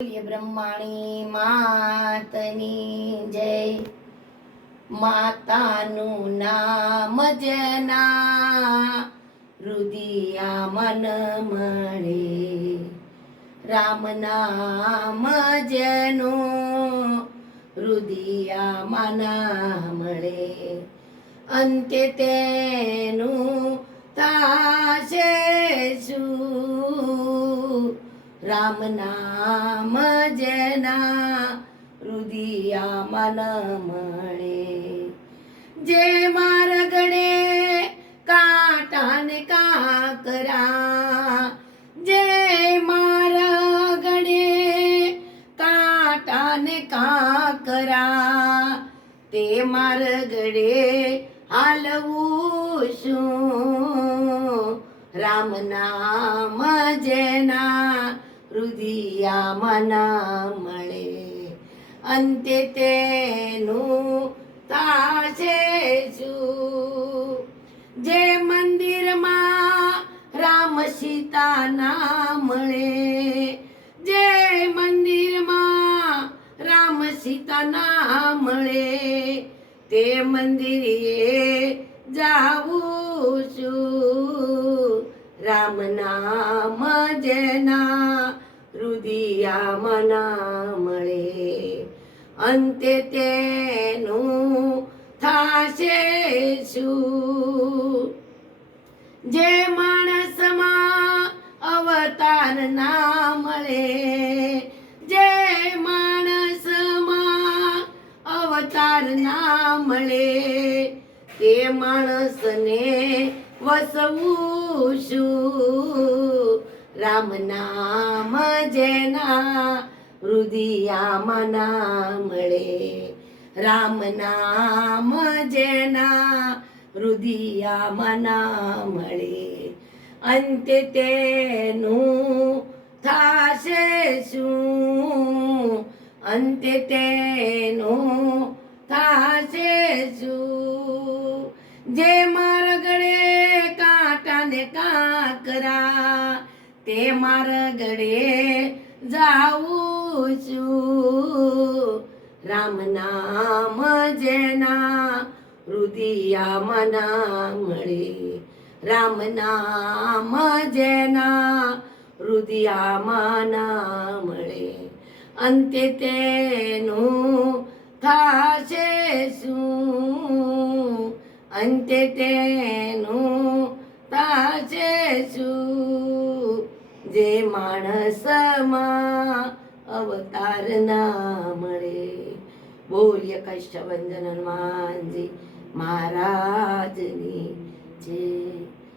બોલીએ બ્રહ્માણી માતની જય. માતાનું નામ જના રુદિયા મન મળે, રામ નામ જેનું રુદિયા મન મળે, અંતે તેનું થાશે શું? રામ નામ જેના રુદિયા મન મળે. જે માર્ગડે કાંટાને કાંકરા, જે માર્ગડે કાંટાને કાંકરા, તે માર્ગડે હાલવું શું? રામ નામ જેના રુદિયા મન મળે, અંતે તેનું થાશે શું? જે મંદિરમાં રામ સીતા ના મળે, જે મંદિરમાં રામ સીતા ના મળે, તે મંદિરે જાવું છું? રામ નામ જેના રુદિયા મન મળે, અંતે તેનું થાશે શું? જે માણસમાં અવતાર ના મળે, જે માણસમાં અવતાર ના મળે, તે માણસને વસવું શું? રામ નામ જેના રુદિયા મન મળે, રામ નામ જેના રુદિયા મન મળે, અંતે તેનું થાશે શું? અંતે તેનું થાશે શું? જે માર્ગડે કાંટાને કાંકરા, તે માર્ગડે જાવું છું? રામ નામ જેના રુદિયા મન મળે, રામ નામ જેના રુદિયા મન મળે, અંતે તેનું થાશે શું? અંતે તેનું થાશે શું? જે માણસમાં અવતાર ના મળે. બોલીએ કષ્ટભંજન હનુમાનજી મહારાજની જય.